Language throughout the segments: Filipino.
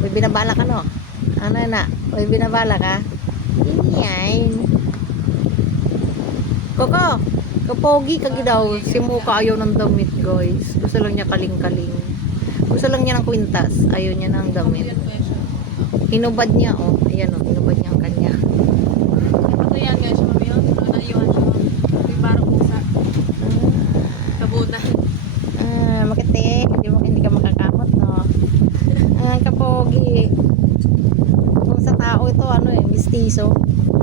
May binabala ka, no? Ano na? May binabala ka? Yan. Koko, kapogi kagi daw. Si Muka ayaw ng damit, guys. Gusto lang niya kaling-kaling. Gusto lang niya ng kwintas. Ayaw niya ng damit. Hinubad niya, oh. Ayan, oh. Hinubad niya ang kanya. Ito yan, guys. Mami, oh. Naiwan siya. May barang pusa. Kabunan. Makiti. Hindi ka makakamot, no? Kapogi. Kung sa tao ito, ano eh, mistiso.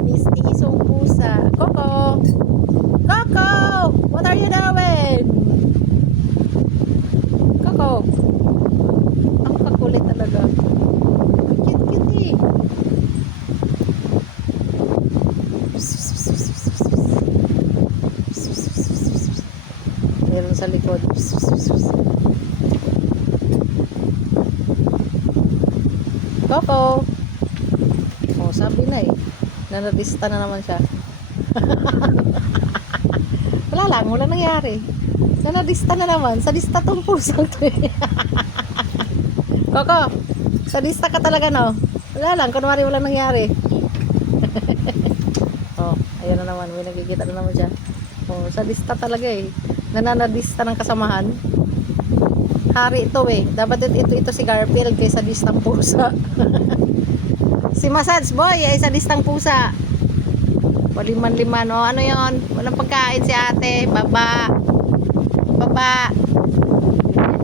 Mistisong pusa. Coco! Coco! What are you doing? Coco! Ang kakulit talaga. Cute, cute eh. Meron sa likod. Coco! Oh, sabi na eh. Nanadista na naman siya. Wala nangyari. Nanadista na naman. Sadista tong pusang to eh. Coco, sadista ka talaga, no? Wala lang, kunwari walang nangyari. Oh, ayan na naman. May nakikita na naman siya. Oh, sadista talaga eh. Nananadista ng kasamahan. Hari ito eh. Dapat ito si Garfield kaysa sadistang pusa. Si Massage Boy ay sadistang pusa. Paliman-liman, oh. Ano yon? Walang pagkain si ate. Baba. Baba.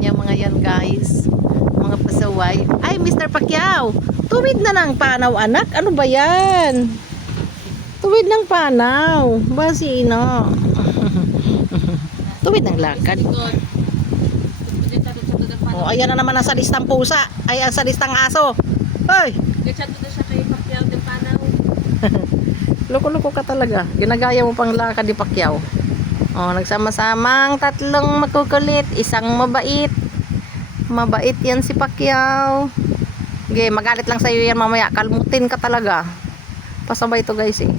Yan mga yan, guys. Mga pasaway. Ay, Mr. Pacquiao. Tuwid na ng panaw, anak. Ano ba yan? Tuwid ng panaw. Basino. Tuwid ng lakad. Oh, ayan na naman ang sadistang pusa. Ay, ang sadistang aso. Hoy! Gachat na siya kay Pacquiao del Panaw. Loko-loko ka talaga. Ginagaya mo pang lakad ni Pacquiao. Oh, nagsama-samang tatlong makukulit, isang mabait. Mabait yan si Pacquiao. Okay, magalit lang sa'yo yan mamaya. Kalmutin ka talaga. Pasabay to, guys eh.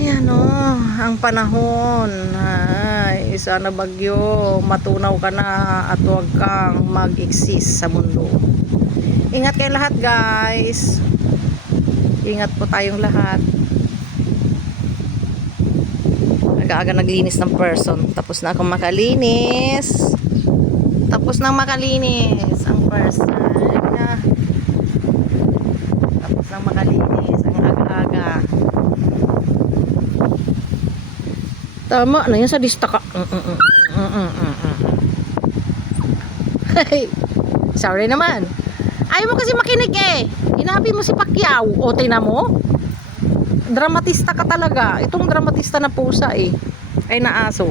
Ayan oh, ang panahon. Ay, sana bagyo. Matunaw ka na at huwag kang mag-exist sa mundo. Ingat kayong lahat, guys. Ingat po tayong lahat. Aga-aga naglinis ng person. Tapos na akong makalinis. Tapos nang makalinis ang person. Tapos nang makalinis ang aga-aga. Tama na yun, sadista ka. Sorry naman. Ayaw mo kasi makinig eh. Hinabi mo si Pacquiao. O, tina mo? Dramatista ka talaga. Itong dramatista na pusa eh. Ay na aso.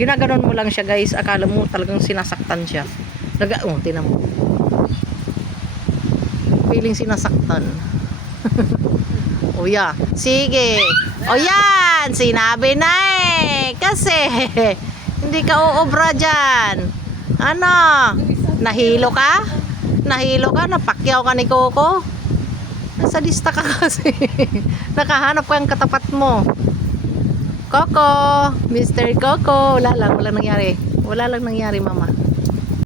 Ginaganon mo lang siya, guys. Akala mo talagang sinasaktan siya. Oh, tina mo. Feeling sinasaktan. O ya. Sige. O yan. Sinabi na eh. Kasi hindi ka uobra dyan. Ano? Nahilo ka? Nahilo ka? Napakyaw ka ni Coco? Sadista ka kasi. Nakahanap ka ang katapat mo. Coco! Mr. Coco! Wala lang nangyari. Wala lang nangyari, mama.